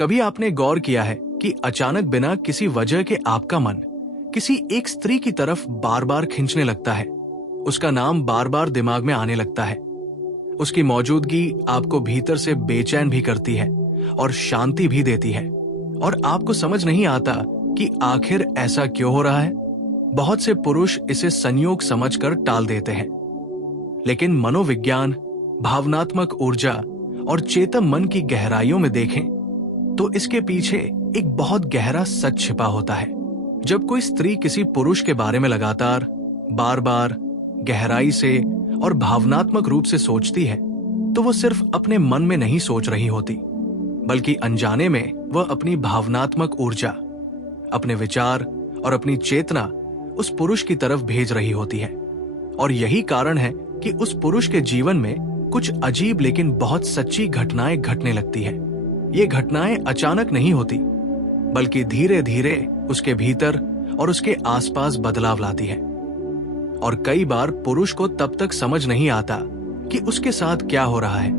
कभी आपने गौर किया है कि अचानक बिना किसी वजह के आपका मन किसी एक स्त्री की तरफ बार बार खींचने लगता है? उसका नाम बार बार दिमाग में आने लगता है। उसकी मौजूदगी आपको भीतर से बेचैन भी करती है और शांति भी देती है, और आपको समझ नहीं आता कि आखिर ऐसा क्यों हो रहा है। बहुत से पुरुष इसे संयोग समझकर टाल देते हैं, लेकिन मनोविज्ञान, भावनात्मक ऊर्जा और चेतन मन की गहराइयों में देखें तो इसके पीछे एक बहुत गहरा सच छिपा होता है। जब कोई स्त्री किसी पुरुष के बारे में लगातार, बार बार, गहराई से और भावनात्मक रूप से सोचती है, तो वो सिर्फ अपने मन में नहीं सोच रही होती, बल्कि अनजाने में वह अपनी भावनात्मक ऊर्जा, अपने विचार और अपनी चेतना उस पुरुष की तरफ भेज रही होती है। और यही कारण है कि उस पुरुष के जीवन में कुछ अजीब लेकिन बहुत सच्ची घटनाएं घटने लगती है। ये घटनाएं अचानक नहीं होती, बल्कि धीरे धीरे उसके भीतर और उसके आसपास बदलाव लाती है। और कई बार पुरुष को तब तक समझ नहीं आता कि उसके साथ क्या हो रहा है,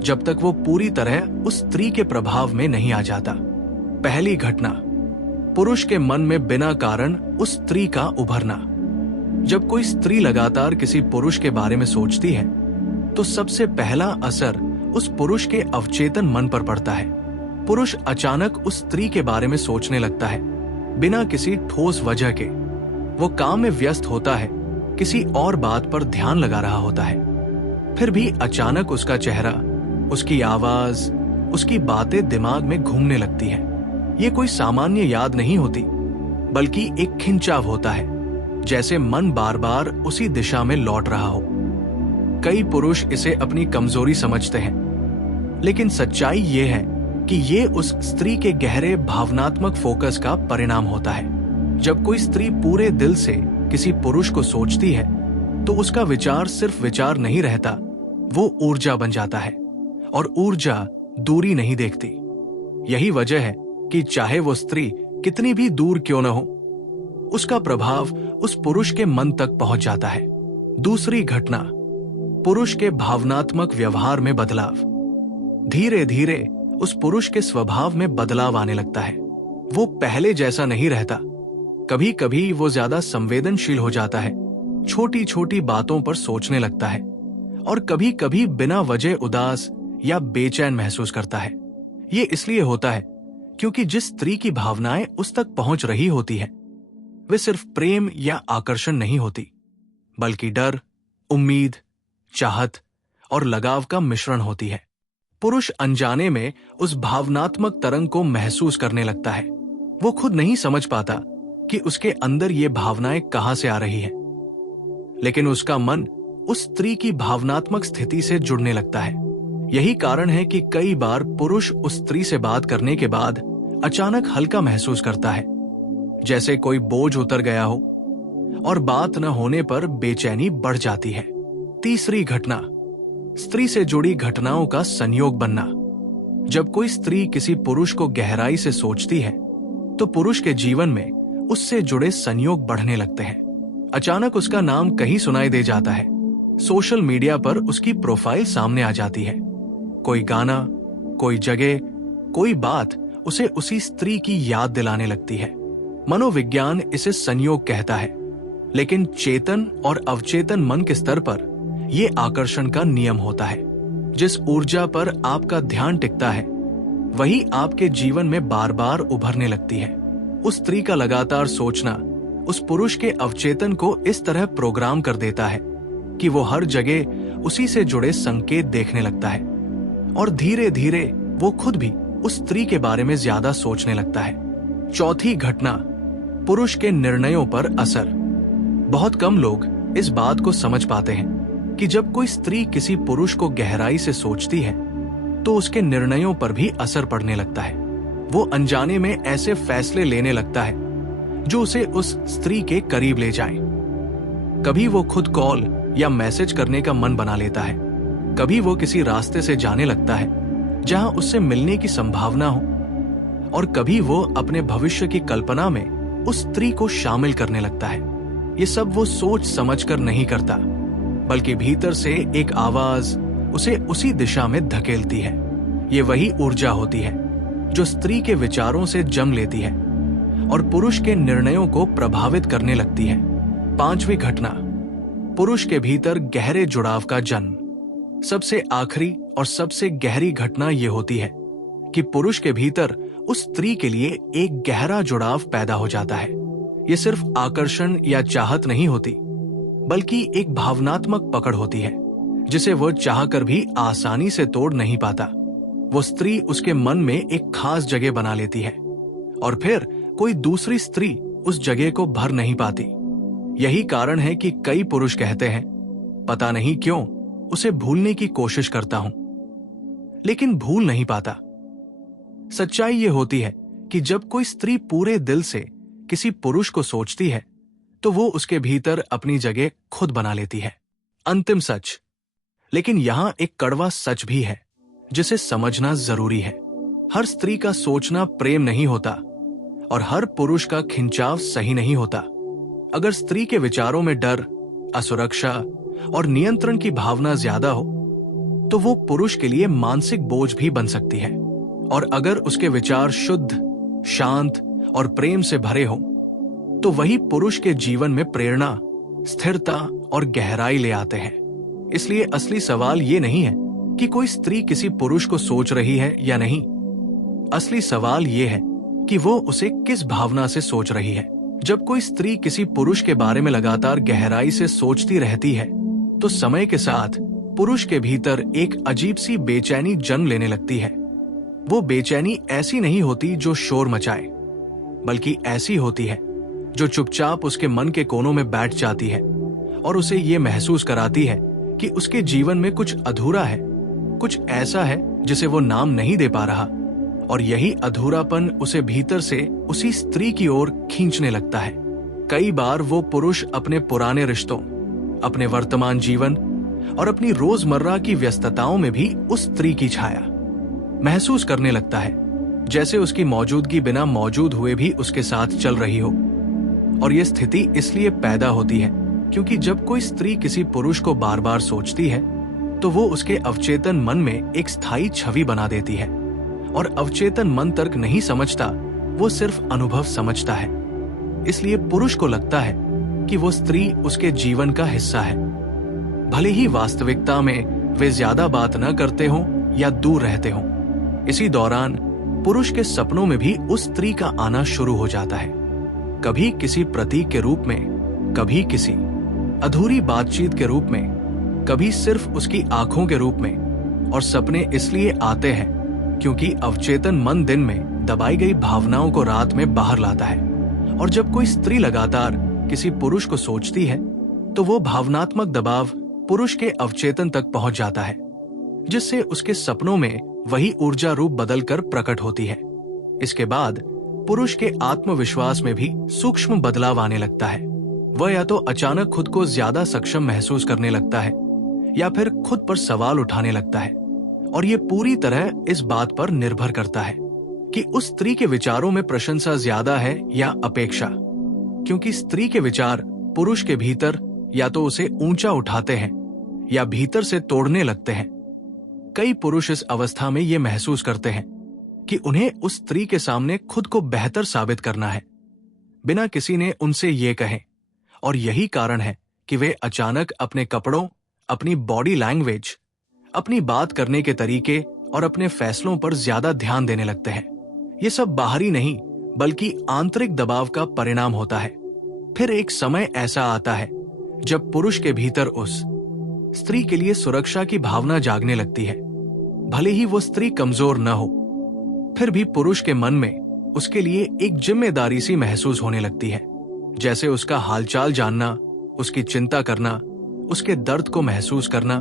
जब तक वो पूरी तरह उस स्त्री के प्रभाव में नहीं आ जाता। पहली घटना, पुरुष के मन में बिना कारण उस स्त्री का उभरना। जब कोई स्त्री लगातार किसी पुरुष के बारे में सोचती है, तो सबसे पहला असर उस पुरुष के अवचेतन मन पर पड़ता है। पुरुष अचानक उस स्त्री के बारे में सोचने लगता है, बिना किसी ठोस वजह के। वो काम में व्यस्त होता है, किसी और बात पर ध्यान लगा रहा होता है। फिर भी अचानक उसका चेहरा, उसकी आवाज, उसकी बातें दिमाग में घूमने लगती है। ये कोई सामान्य याद नहीं होती, बल्कि एक खिंचाव होता है, जैसे मन बार बार उसी दिशा में लौट रहा हो। कई पुरुष इसे अपनी कमजोरी समझते हैं, लेकिन सच्चाई ये है कि ये उस स्त्री के गहरे भावनात्मक फोकस का परिणाम होता है। जब कोई स्त्री पूरे दिल से किसी पुरुष को सोचती है, तो उसका विचार सिर्फ विचार नहीं रहता, वो ऊर्जा बन जाता है, और ऊर्जा दूरी नहीं देखती। यही वजह है कि चाहे वो स्त्री कितनी भी दूर क्यों न हो, उसका प्रभाव उस पुरुष के मन तक पहुंच जाता है। दूसरी घटना, पुरुष के भावनात्मक व्यवहार में बदलाव। धीरे धीरे उस पुरुष के स्वभाव में बदलाव आने लगता है। वो पहले जैसा नहीं रहता। कभी कभी वो ज्यादा संवेदनशील हो जाता है, छोटी छोटी बातों पर सोचने लगता है, और कभी कभी बिना वजह उदास या बेचैन महसूस करता है। ये इसलिए होता है क्योंकि जिस स्त्री की भावनाएं उस तक पहुंच रही होती है, वे सिर्फ प्रेम या आकर्षण नहीं होती, बल्कि डर, उम्मीद, चाहत और लगाव का मिश्रण होती है। पुरुष अनजाने में उस भावनात्मक तरंग को महसूस करने लगता है। वो खुद नहीं समझ पाता कि उसके अंदर ये भावनाएं कहां से आ रही हैं, लेकिन उसका मन उस स्त्री की भावनात्मक स्थिति से जुड़ने लगता है। यही कारण है कि कई बार पुरुष उस स्त्री से बात करने के बाद अचानक हल्का महसूस करता है, जैसे कोई बोझ उतर गया हो, और बात न होने पर बेचैनी बढ़ जाती है। तीसरी घटना, स्त्री से जुड़ी घटनाओं का संयोग बनना। जब कोई स्त्री किसी पुरुष को गहराई से सोचती है, तो पुरुष के जीवन में उससे जुड़े संयोग बढ़ने लगते हैं। अचानक उसका नाम कहीं सुनाई दे जाता है, सोशल मीडिया पर उसकी प्रोफाइल सामने आ जाती है। कोई गाना, कोई जगह, कोई बात उसे उसी स्त्री की याद दिलाने लगती है। मनोविज्ञान इसे संयोग कहता है, लेकिन चेतन और अवचेतन मन के स्तर पर यह आकर्षण का नियम होता है। जिस ऊर्जा पर आपका ध्यान टिकता है, वही आपके जीवन में बार बार उभरने लगती है। उस स्त्री का लगातार सोचना उस पुरुष के अवचेतन को इस तरह प्रोग्राम कर देता है कि वो हर जगह उसी से जुड़े संकेत देखने लगता है, और धीरे धीरे वो खुद भी उस स्त्री के बारे में ज्यादा सोचने लगता है। चौथी घटना, पुरुष के निर्णयों पर असर। बहुत कम लोग इस बात को समझ पाते हैं कि जब कोई स्त्री किसी पुरुष को गहराई से सोचती है, तो उसके निर्णयों पर भी असर पड़ने लगता है। वो अनजाने में ऐसे फैसले लेने लगता है जो उसे उस स्त्री के करीब ले जाएं। कभी वो खुद कॉल या मैसेज करने का मन बना लेता है, कभी वो किसी रास्ते से जाने लगता है जहां उससे मिलने की संभावना हो, और कभी वो अपने भविष्य की कल्पना में उस स्त्री को शामिल करने लगता है। ये सब वो सोच समझकर नहीं करता, बल्कि भीतर से एक आवाज उसे उसी दिशा में धकेलती है। ये वही ऊर्जा होती है जो स्त्री के विचारों से जन्म लेती है और पुरुष के निर्णयों को प्रभावित करने लगती है। 5वीं घटना, पुरुष के भीतर गहरे जुड़ाव का जन्म। सबसे आखिरी और सबसे गहरी घटना यह होती है कि पुरुष के भीतर उस स्त्री के लिए एक गहरा जुड़ाव पैदा हो जाता है। यह सिर्फ आकर्षण या चाहत नहीं होती, बल्कि एक भावनात्मक पकड़ होती है जिसे वह चाहकर भी आसानी से तोड़ नहीं पाता। वो स्त्री उसके मन में एक खास जगह बना लेती है और फिर कोई दूसरी स्त्री उस जगह को भर नहीं पाती। यही कारण है कि कई पुरुष कहते हैं, पता नहीं क्यों उसे भूलने की कोशिश करता हूं, लेकिन भूल नहीं पाता। सच्चाई यह होती है कि जब कोई स्त्री पूरे दिल से किसी पुरुष को सोचती है तो वो उसके भीतर अपनी जगह खुद बना लेती है। अंतिम सच, लेकिन यहां एक कड़वा सच भी है जिसे समझना जरूरी है। हर स्त्री का सोचना प्रेम नहीं होता और हर पुरुष का खिंचाव सही नहीं होता। अगर स्त्री के विचारों में डर, असुरक्षा और नियंत्रण की भावना ज्यादा हो तो वो पुरुष के लिए मानसिक बोझ भी बन सकती है। और अगर उसके विचार शुद्ध, शांत और प्रेम से भरे हों तो वही पुरुष के जीवन में प्रेरणा, स्थिरता और गहराई ले आते हैं। इसलिए असली सवाल ये नहीं है कि कोई स्त्री किसी पुरुष को सोच रही है या नहीं। असली सवाल ये है कि वो उसे किस भावना से सोच रही है। जब कोई स्त्री किसी पुरुष के बारे में लगातार गहराई से सोचती रहती है तो समय के साथ पुरुष के भीतर एक अजीब सी बेचैनी जन्म लेने लगती है। वो बेचैनी ऐसी नहीं होती जो शोर मचाए, बल्कि ऐसी होती है जो चुपचाप उसके मन के कोनों में बैठ जाती है और उसे ये महसूस कराती है कि उसके जीवन में कुछ अधूरा है, कुछ ऐसा है जिसे वो नाम नहीं दे पा रहा। और यही अधूरापन उसे भीतर से उसी स्त्री की ओर खींचने लगता है। कई बार वो पुरुष अपने पुराने रिश्तों, अपने वर्तमान जीवन और अपनी रोजमर्रा की व्यस्तताओं में भी उस स्त्री की छाया महसूस करने लगता है, जैसे उसकी मौजूदगी बिना मौजूद हुए भी उसके साथ चल रही हो। और यह स्थिति इसलिए पैदा होती है क्योंकि जब कोई स्त्री किसी पुरुष को बार बार सोचती है तो वो उसके अवचेतन मन में एक स्थायी छवि बना देती है। और अवचेतन मन तर्क नहीं समझता, वो सिर्फ अनुभव समझता है। इसलिए पुरुष को लगता है कि वो स्त्री उसके जीवन का हिस्सा है, भले ही वास्तविकता में वे ज्यादा बात न करते हों या दूर रहते हों। इसी दौरान पुरुष के सपनों में भी उस स्त्री का आना शुरू हो जाता है, कभी किसी प्रतीक के रूप में, कभी किसी अधूरी बातचीत के रूप में, कभी सिर्फ उसकी आंखों के रूप में। और सपने इसलिए आते हैं क्योंकि अवचेतन मन दिन में दबाई गई भावनाओं को रात में बाहर लाता है। और जब कोई स्त्री लगातार किसी पुरुष को सोचती है तो वो भावनात्मक दबाव पुरुष के अवचेतन तक पहुंच जाता है, जिससे उसके सपनों में वही ऊर्जा रूप बदलकर प्रकट होती है। इसके बाद पुरुष के आत्मविश्वास में भी सूक्ष्म बदलाव आने लगता है। वह या तो अचानक खुद को ज्यादा सक्षम महसूस करने लगता है या फिर खुद पर सवाल उठाने लगता है। और ये पूरी तरह इस बात पर निर्भर करता है कि उस स्त्री के विचारों में प्रशंसा ज्यादा है या अपेक्षा, क्योंकि स्त्री के विचार पुरुष के भीतर या तो उसे ऊंचा उठाते हैं या भीतर से तोड़ने लगते हैं। कई पुरुष इस अवस्था में ये महसूस करते हैं कि उन्हें उस स्त्री के सामने खुद को बेहतर साबित करना है, बिना किसी ने उनसे ये कहे। और यही कारण है कि वे अचानक अपने कपड़ों, अपनी बॉडी लैंग्वेज, अपनी बात करने के तरीके और अपने फैसलों पर ज्यादा ध्यान देने लगते हैं। ये सब बाहरी नहीं बल्कि आंतरिक दबाव का परिणाम होता है। फिर एक समय ऐसा आता है जब पुरुष के भीतर उस स्त्री के लिए सुरक्षा की भावना जागने लगती है। भले ही वो स्त्री कमजोर न हो, फिर भी पुरुष के मन में उसके लिए एक जिम्मेदारी सी महसूस होने लगती है, जैसे उसका हालचाल जानना, उसकी चिंता करना, उसके दर्द को महसूस करना।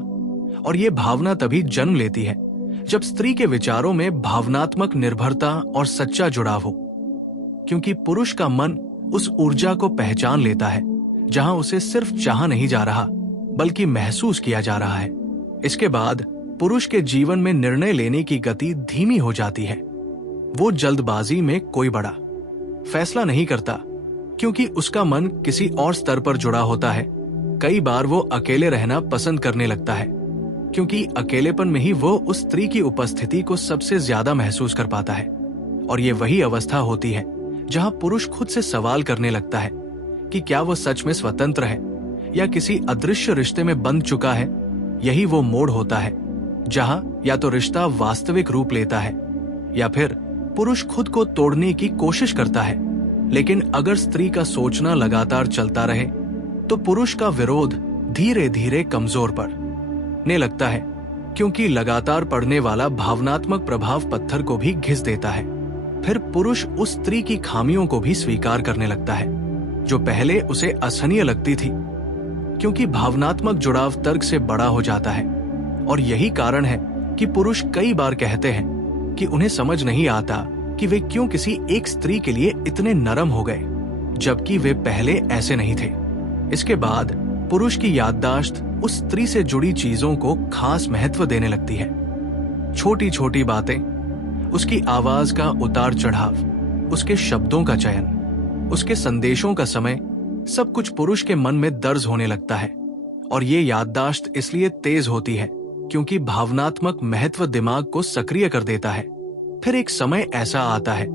और ये भावना तभी जन्म लेती है जब स्त्री के विचारों में भावनात्मक निर्भरता और सच्चा जुड़ाव हो, क्योंकि पुरुष का मन उस ऊर्जा को पहचान लेता है जहां उसे सिर्फ चाहा नहीं जा रहा बल्कि महसूस किया जा रहा है। इसके बाद पुरुष के जीवन में निर्णय लेने की गति धीमी हो जाती है। वो जल्दबाजी में कोई बड़ा फैसला नहीं करता क्योंकि उसका मन किसी और स्तर पर जुड़ा होता है। कई बार वो अकेले रहना पसंद करने लगता है क्योंकि अकेलेपन में ही वो उस स्त्री की उपस्थिति को सबसे ज्यादा महसूस कर पाता है। और ये वही अवस्था होती है जहां पुरुष खुद से सवाल करने लगता है कि क्या वो सच में स्वतंत्र है या किसी अदृश्य रिश्ते में बंध चुका है। यही वो मोड़ होता है जहां या तो रिश्ता वास्तविक रूप लेता है या फिर पुरुष खुद को तोड़ने की कोशिश करता है। लेकिन अगर स्त्री का सोचना लगातार चलता रहे तो पुरुष का विरोध धीरे धीरे कमजोर पड़ने लगता है, क्योंकि लगातार पड़ने वाला भावनात्मक प्रभाव पत्थर को भी घिस देता है। फिर पुरुष उस स्त्री की खामियों को भी स्वीकार करने लगता है जो पहले उसे असहनीय लगती थी, क्योंकि भावनात्मक जुड़ाव तर्क से बड़ा हो जाता है। और यही कारण है कि पुरुष कई बार कहते हैं कि उन्हें समझ नहीं आता कि वे क्यों किसी एक स्त्री के लिए इतने नरम हो गए, जबकि वे पहले ऐसे नहीं थे। इसके बाद पुरुष की याददाश्त उस स्त्री से जुड़ी चीजों को खास महत्व देने लगती है। छोटी छोटी बातें, उसकी आवाज का उतार चढ़ाव, उसके शब्दों का चयन, उसके संदेशों का समय, सब कुछ पुरुष के मन में दर्ज होने लगता है। और ये याददाश्त इसलिए तेज होती है क्योंकि भावनात्मक महत्व दिमाग को सक्रिय कर देता है। फिर एक समय ऐसा आता है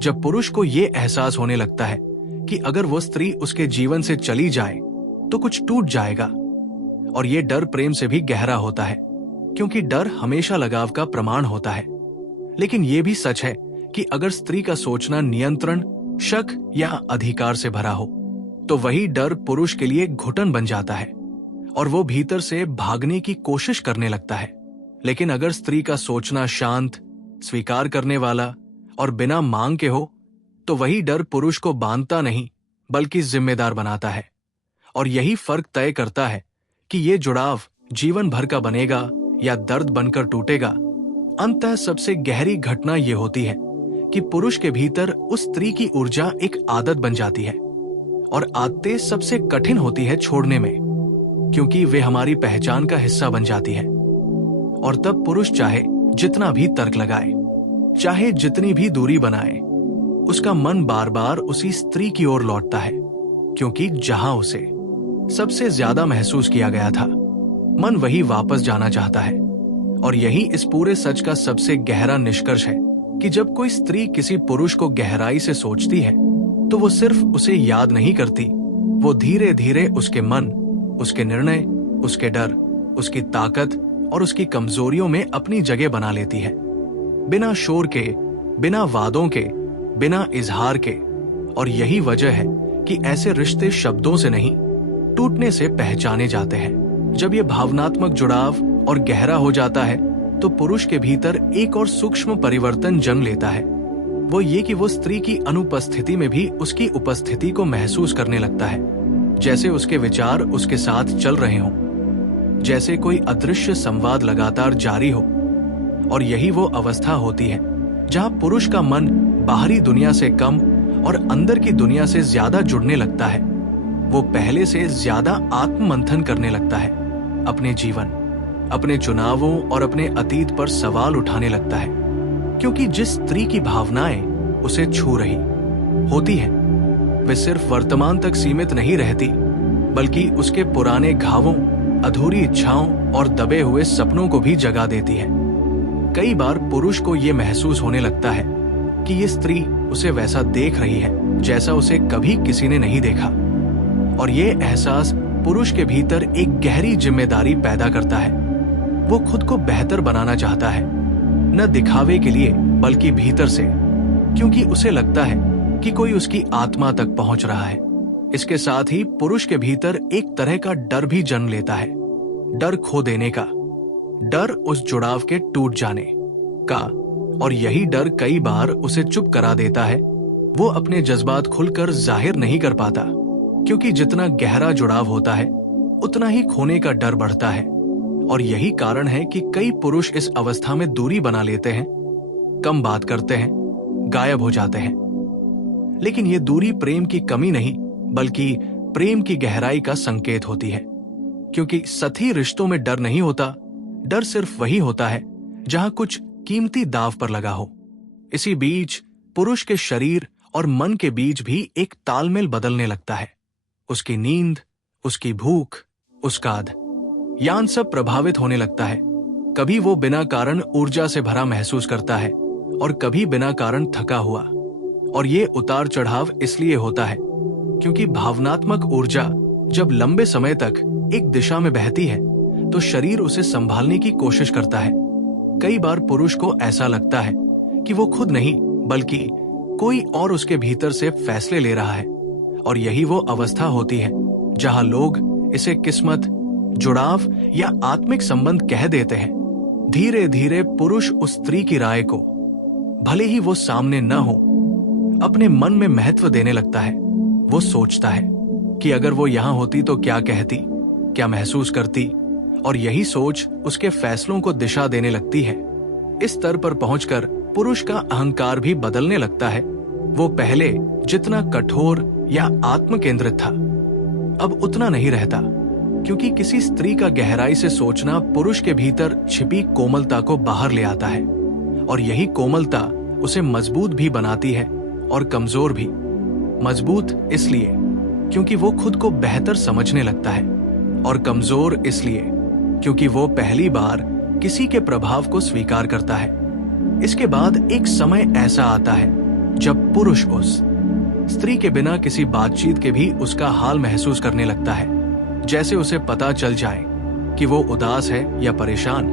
जब पुरुष को ये एहसास होने लगता है कि अगर वो स्त्री उसके जीवन से चली जाए तो कुछ टूट जाएगा। और ये डर प्रेम से भी गहरा होता है, क्योंकि डर हमेशा लगाव का प्रमाण होता है। लेकिन ये भी सच है कि अगर स्त्री का सोचना नियंत्रण, शक या अधिकार से भरा हो तो वही डर पुरुष के लिए घुटन बन जाता है और वो भीतर से भागने की कोशिश करने लगता है। लेकिन अगर स्त्री का सोचना शांत, स्वीकार करने वाला और बिना मांग के हो तो वही डर पुरुष को बांधता नहीं बल्कि जिम्मेदार बनाता है। और यही फर्क तय करता है कि ये जुड़ाव जीवन भर का बनेगा या दर्द बनकर टूटेगा। अंततः सबसे गहरी घटना ये होती है कि पुरुष के भीतर उस स्त्री की ऊर्जा एक आदत बन जाती है। और आदतें सबसे कठिन होती है छोड़ने में, क्योंकि वे हमारी पहचान का हिस्सा बन जाती है। और तब पुरुष चाहे जितना भी तर्क लगाए, चाहे जितनी भी दूरी बनाए, उसका मन बार बार उसी स्त्री की ओर लौटता है, क्योंकि जहां उसे सबसे ज्यादा महसूस किया गया था, मन वही वापस जाना चाहता है। और यही इस पूरे सच का सबसे गहरा निष्कर्ष है कि जब कोई स्त्री किसी पुरुष को गहराई से सोचती है तो वो सिर्फ उसे याद नहीं करती, वो धीरे धीरे उसके मन, उसके निर्णय, उसके डर, उसकी ताकत और उसकी कमजोरियों में अपनी जगह बना लेती है। बिना शोर के, बिना वादों के, बिना इजहार के। और यही वजह है कि ऐसे रिश्ते शब्दों से नहीं, टूटने से पहचाने जाते हैं। जब ये भावनात्मक जुड़ाव और गहरा हो जाता है तो पुरुष के भीतर एक और सूक्ष्म परिवर्तन जन्म लेता है। वो ये कि वो स्त्री की अनुपस्थिति में भी उसकी उपस्थिति को महसूस करने लगता है, जैसे उसके विचार उसके साथ चल रहे हों, जैसे कोई अदृश्य संवाद लगातार जारी हो। और यही वो अवस्था होती है जहां पुरुष का मन बाहरी दुनिया से कम और अंदर की दुनिया से ज्यादा जुड़ने लगता है। वो पहले से ज्यादा आत्ममंथन करने लगता है, अपने जीवन, अपने चुनावों और अपने अतीत पर सवाल उठाने लगता है, क्योंकि जिस स्त्री की भावनाएं उसे छू रही होती हैं, वे सिर्फ वर्तमान तक सीमित नहीं रहती, बल्कि उसके पुराने घावों, अधूरी इच्छाओं और दबे हुए सपनों को भी जगा देती है। कई बार पुरुष को यह महसूस होने लगता है कि ये स्त्री उसे वैसा देख रही है जैसा उसे कभी किसी ने नहीं देखा। और ये एहसास पुरुष के भीतर एक गहरी जिम्मेदारी पैदा करता है। वो खुद को बेहतर बनाना चाहता है, न दिखावे के लिए बल्कि भीतर से, क्योंकि उसे लगता है कि कोई उसकी आत्मा तक पहुंच रहा है। इसके साथ ही पुरुष के भीतर एक तरह का डर भी जन्म लेता है, डर खो देने का, डर उस जुड़ाव के टूट जाने का। और यही डर कई बार उसे चुप करा देता है। वो अपने जज्बात खुलकर जाहिर नहीं कर पाता, क्योंकि जितना गहरा जुड़ाव होता है उतना ही खोने का डर बढ़ता है। और यही कारण है कि कई पुरुष इस अवस्था में दूरी बना लेते हैं, कम बात करते हैं, गायब हो जाते हैं। लेकिन ये दूरी प्रेम की कमी नहीं बल्कि प्रेम की गहराई का संकेत होती है, क्योंकि सही रिश्तों में डर नहीं होता। डर सिर्फ वही होता है जहां कुछ कीमती दांव पर लगा हो। इसी बीच पुरुष के शरीर और मन के बीच भी एक तालमेल बदलने लगता है। उसकी नींद, उसकी भूख, उसका यान सब प्रभावित होने लगता है। कभी वो बिना कारण ऊर्जा से भरा महसूस करता है और कभी बिना कारण थका हुआ। और ये उतार चढ़ाव इसलिए होता है क्योंकि भावनात्मक ऊर्जा जब लंबे समय तक एक दिशा में बहती है तो शरीर उसे संभालने की कोशिश करता है। कई बार पुरुष को ऐसा लगता है कि वो खुद नहीं बल्कि कोई और उसके भीतर से फैसले ले रहा है, और यही वो अवस्था होती है जहां लोग इसे किस्मत, जुड़ाव या आत्मिक संबंध कह देते हैं। धीरे धीरे पुरुष उस स्त्री की राय को, भले ही वो सामने न हो, अपने मन में महत्व देने लगता है। वो सोचता है कि अगर वो यहां होती तो क्या कहती, क्या महसूस करती, और यही सोच उसके फैसलों को दिशा देने लगती है। इस स्तर पर पहुंचकर पुरुष का अहंकार भी बदलने लगता है। वो पहले जितना कठोर या आत्म केंद्रित था अब उतना नहीं रहता, क्योंकि किसी स्त्री का गहराई से सोचना पुरुष के भीतर छिपी कोमलता को बाहर ले आता है, और यही कोमलता उसे मजबूत भी बनाती है और कमजोर भी। मजबूत इसलिए क्योंकि वो खुद को बेहतर समझने लगता है, और कमजोर इसलिए क्योंकि वो पहली बार किसी के प्रभाव को स्वीकार करता है। इसके बाद एक समय ऐसा आता है जब पुरुष उस स्त्री के बिना किसी बातचीत के भी उसका हाल महसूस करने लगता है, जैसे उसे पता चल जाए कि वो उदास है या परेशान।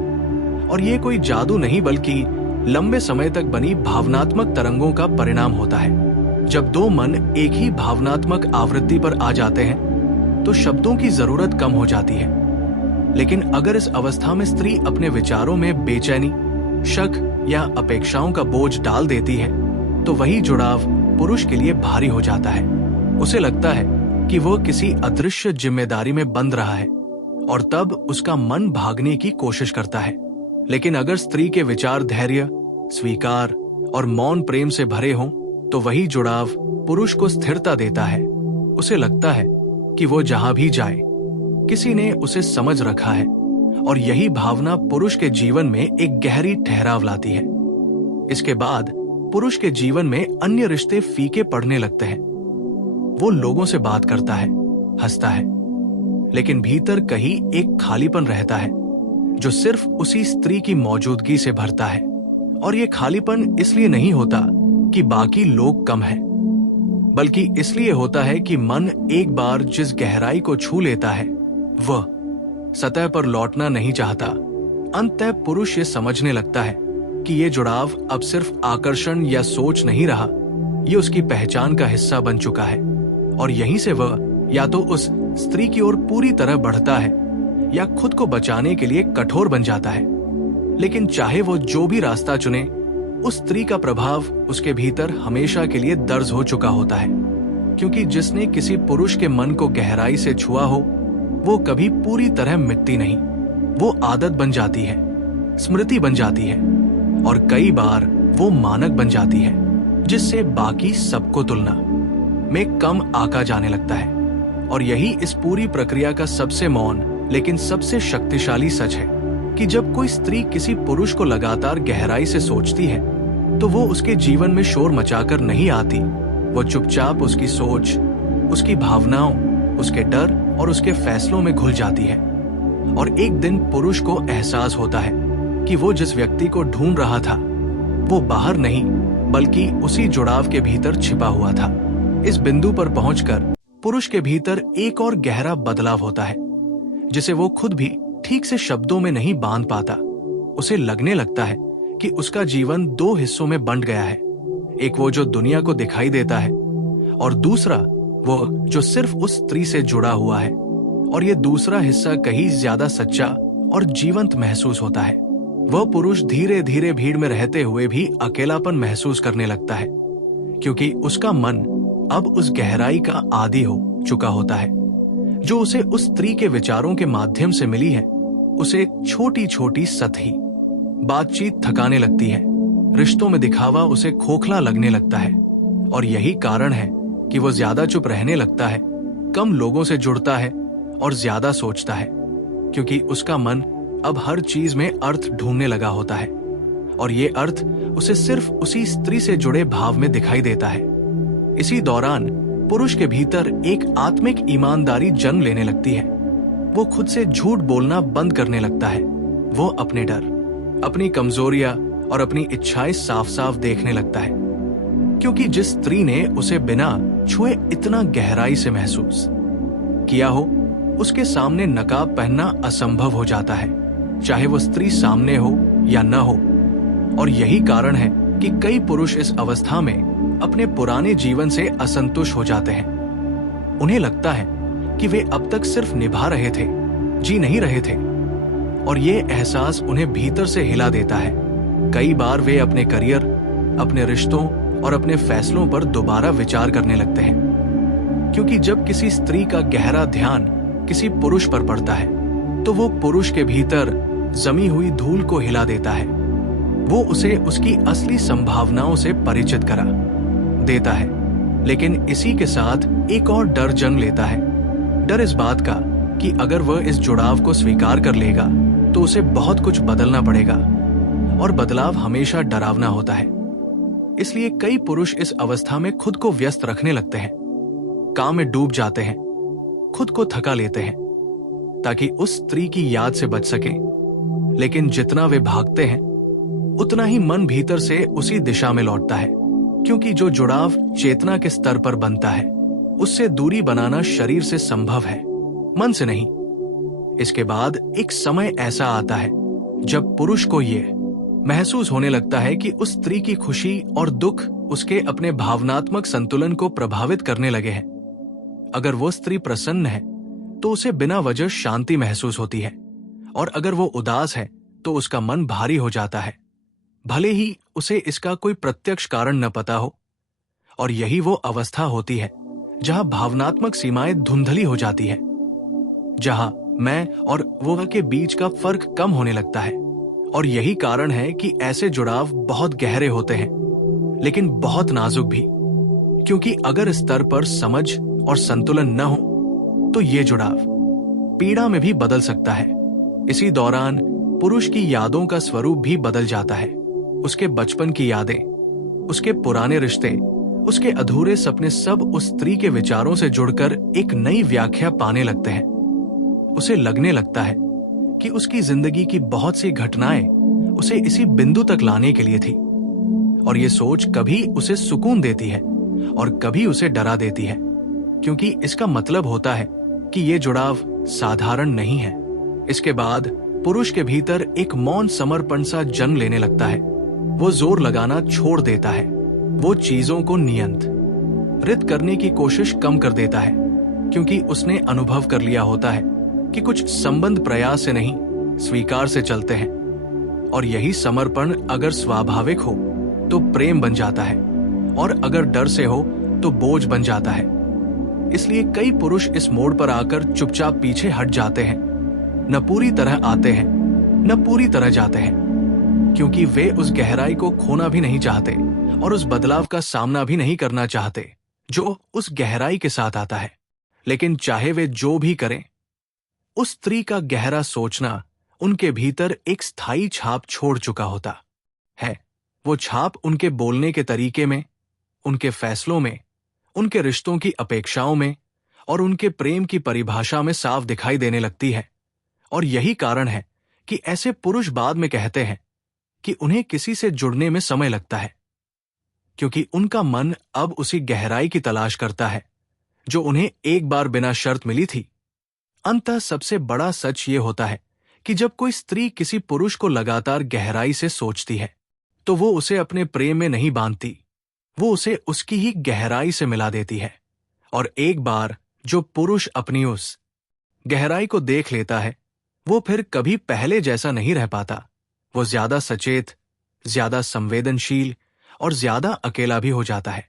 और ये कोई जादू नहीं बल्कि लंबे समय तक बनी भावनात्मक तरंगों का परिणाम होता है। जब दो मन एक ही भावनात्मक आवृत्ति पर आ जाते हैं तो शब्दों की जरूरत कम हो जाती है। लेकिन अगर इस अवस्था में स्त्री अपने विचारों में बेचैनी, शक या अपेक्षाओं का बोझ डाल देती है तो वही जुड़ाव पुरुष के लिए भारी हो जाता है। उसे लगता है कि वो किसी अदृश्य जिम्मेदारी में बंध रहा है, और तब उसका मन भागने की कोशिश करता है। लेकिन अगर स्त्री के विचार धैर्य, स्वीकार और मौन प्रेम से भरे हों तो वही जुड़ाव पुरुष को स्थिरता देता है। उसे लगता है कि वो जहां भी जाए किसी ने उसे समझ रखा है, और यही भावना पुरुष के जीवन में एक गहरी ठहराव लाती है। इसके बाद पुरुष के जीवन में अन्य रिश्ते फीके पड़ने लगते हैं। वो लोगों से बात करता है, हंसता है, लेकिन भीतर कहीं एक खालीपन रहता है जो सिर्फ उसी स्त्री की मौजूदगी से भरता है। और ये खालीपन इसलिए नहीं होता कि बाकी लोग कम हैं, बल्कि इसलिए होता है कि मन एक बार जिस गहराई को छू लेता है वह सतह पर लौटना नहीं चाहता। अंततः पुरुष ये समझने लगता है कि ये जुड़ाव अब सिर्फ आकर्षण या सोच नहीं रहा, ये उसकी पहचान का हिस्सा बन चुका है। और यहीं से वह या तो उस स्त्री की ओर पूरी तरह बढ़ता है या खुद को बचाने के लिए कठोर बन जाता है। लेकिन चाहे वो जो भी रास्ता चुने, उस स्त्री का प्रभाव उसके भीतर हमेशा के लिए दर्ज हो चुका होता है, क्योंकि जिसने किसी पुरुष के मन को गहराई से छुआ हो वो कभी पूरी तरह मिटती नहीं। वो आदत बन जाती है, स्मृति बन जाती है, और कई बार वो मानक बन जाती है, जिससे बाकी सबको तुलना में कम आका जाने लगता है। और यही इस पूरी प्रक्रिया का सबसे मौन लेकिन सबसे शक्तिशाली सच है कि जब कोई स्त्री किसी पुरुष को लगातार गहराई से सोचती है तो वो उसके जीवन में शोर मचाकर नहीं आती। वो चुपचाप उसकी सोच, उसकी भावनाओं, उसके डर और उसके फैसलों में घुल जाती है। और एक दिन पुरुष को एहसास होता है कि वो जिस व्यक्ति को ढूंढ रहा था वो बाहर नहीं बल्कि उसी जुड़ाव के भीतर छिपा हुआ था। इस बिंदु पर पहुंचकर पुरुष के भीतर एक और गहरा बदलाव होता है जिसे वो खुद भी ठीक से शब्दों में नहीं बांध पाता। उसे लगने लगता है कि उसका जीवन दो हिस्सों में बंट गया है, एक वो जो दुनिया को दिखाई देता है और दूसरा वो जो सिर्फ उस स्त्री से जुड़ा हुआ है। और ये दूसरा हिस्सा कहीं ज्यादा सच्चा और जीवंत महसूस होता है। वह पुरुष धीरे धीरे भीड़ में रहते हुए भी अकेलापन महसूस करने लगता है, क्योंकि उसका मन अब उस गहराई का आदी हो चुका होता है जो उसे उस स्त्री के विचारों के माध्यम से मिली है। उसे छोटी छोटी सतही बातचीत थकाने लगती है, रिश्तों में दिखावा उसे खोखला लगने लगता है, और यही कारण है कि वो ज्यादा चुप रहने लगता है, कम लोगों से जुड़ता है और ज्यादा सोचता है, क्योंकि उसका मन अब हर चीज में अर्थ ढूंढने लगा होता है, और ये अर्थ उसे सिर्फ उसी स्त्री से जुड़े भाव में दिखाई देता है। इसी दौरान पुरुष के भीतर एक आत्मिक ईमानदारी जन्म लेने लगती है। वो खुद से झूठ बोलना बंद करने लगता है। वो अपने डर, अपनी कमजोरियां और अपनी इच्छाएं साफ साफ देखने लगता है, क्योंकि जिस स्त्री ने उसे बिना छुए इतना गहराई से महसूस किया हो, उसके सामने नकाब पहनना असंभव हो जाता है, चाहे वो स्त्री सामने हो या न हो। और यही कारण है कि कई पुरुष इस अवस्था में अपने पुराने जीवन से असंतुष्ट हो जाते हैं। उन्हें लगता है कि वे अब तक सिर्फ निभा रहे थे, जी नहीं रहे थे, और ये एहसास उन्हें भीतर से हिला देता है। कई बार वे अपने करियर, अपने रिश्तों और अपने फैसलों पर दोबारा विचार करने लगते हैं, क्योंकि जब किसी स्त्री का गहरा ध्यान किसी पुरुष पर पड़ता है तो वो पुरुष के भीतर जमी हुई धूल को हिला देता है। वो उसे उसकी असली संभावनाओं से परिचित करा देता है, लेकिन इसी के साथ एक और डर जन्म लेता है। डर इस बात का कि अगर वह इस जुड़ाव को स्वीकार कर लेगा तो उसे बहुत कुछ बदलना पड़ेगा, और बदलाव हमेशा डरावना होता है। इसलिए कई पुरुष इस अवस्था में खुद को व्यस्त रखने लगते हैं, काम में डूब जाते हैं, खुद को थका लेते हैं ताकि उस स्त्री की याद से बच सके। लेकिन जितना वे भागते हैं उतना ही मन भीतर से उसी दिशा में लौटता है, क्योंकि जो जुड़ाव चेतना के स्तर पर बनता है उससे दूरी बनाना शरीर से संभव है, मन से नहीं। इसके बाद एक समय ऐसा आता है जब पुरुष को ये महसूस होने लगता है कि उस स्त्री की खुशी और दुख उसके अपने भावनात्मक संतुलन को प्रभावित करने लगे हैं। अगर वो स्त्री प्रसन्न है तो उसे बिना वजह शांति महसूस होती है, और अगर वो उदास है तो उसका मन भारी हो जाता है, भले ही उसे इसका कोई प्रत्यक्ष कारण न पता हो। और यही वो अवस्था होती है जहां भावनात्मक सीमाएं धुंधली हो जाती है, जहां मैं और वो के बीच का फर्क कम होने लगता है। और यही कारण है कि ऐसे जुड़ाव बहुत गहरे होते हैं, लेकिन बहुत नाजुक भी, क्योंकि अगर स्तर पर समझ और संतुलन न हो तो ये जुड़ाव पीड़ा में भी बदल सकता है। इसी दौरान पुरुष की यादों का स्वरूप भी बदल जाता है। उसके बचपन की यादें, उसके पुराने रिश्ते, उसके अधूरे सपने सब उस स्त्री के विचारों से जुड़कर एक नई व्याख्या पाने लगते हैं। उसे लगने लगता है कि उसकी जिंदगी की बहुत सी घटनाएं उसे इसी बिंदु तक लाने के लिए थी, और ये सोच कभी उसे सुकून देती है और कभी उसे डरा देती है, क्योंकि इसका मतलब होता है कि ये जुड़ाव साधारण नहीं है। इसके बाद पुरुष के भीतर एक मौन समर्पण सा जन्म लेने लगता है। वो जोर लगाना छोड़ देता है, वो चीजों को नियंत्रित करने की कोशिश कम कर देता है, क्योंकि उसने अनुभव कर लिया होता है कि कुछ संबंध प्रयास से नहीं, स्वीकार से चलते हैं। और यही समर्पण अगर स्वाभाविक हो तो प्रेम बन जाता है, और अगर डर से हो तो बोझ बन जाता है। इसलिए कई पुरुष इस मोड़ पर आकर चुपचाप पीछे हट जाते हैं, न पूरी तरह आते हैं न पूरी तरह जाते हैं, क्योंकि वे उस गहराई को खोना भी नहीं चाहते और उस बदलाव का सामना भी नहीं करना चाहते जो उस गहराई के साथ आता है। लेकिन चाहे वे जो भी करें, उस स्त्री का गहरा सोचना उनके भीतर एक स्थायी छाप छोड़ चुका होता है। वो छाप उनके बोलने के तरीके में, उनके फैसलों में, उनके रिश्तों की अपेक्षाओं में और उनके प्रेम की परिभाषा में साफ दिखाई देने लगती है। और यही कारण है कि ऐसे पुरुष बाद में कहते हैं कि उन्हें किसी से जुड़ने में समय लगता है, क्योंकि उनका मन अब उसी गहराई की तलाश करता है जो उन्हें एक बार बिना शर्त मिली थी। अंततः सबसे बड़ा सच ये होता है कि जब कोई स्त्री किसी पुरुष को लगातार गहराई से सोचती है तो वो उसे अपने प्रेम में नहीं बांधती, वो उसे उसकी ही गहराई से मिला देती है। और एक बार जो पुरुष अपनी उस गहराई को देख लेता है, वो फिर कभी पहले जैसा नहीं रह पाता। वो ज्यादा सचेत, ज्यादा संवेदनशील और ज्यादा अकेला भी हो जाता है,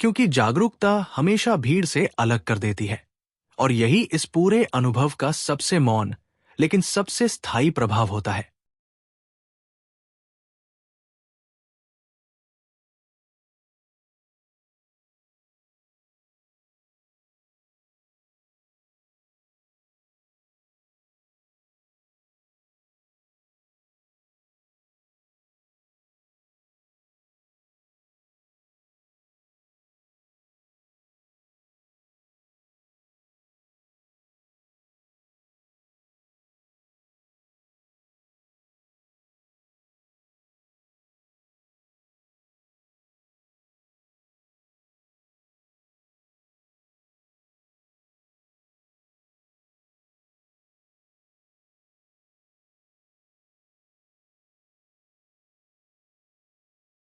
क्योंकि जागरूकता हमेशा भीड़ से अलग कर देती है। और यही इस पूरे अनुभव का सबसे मौन लेकिन सबसे स्थायी प्रभाव होता है।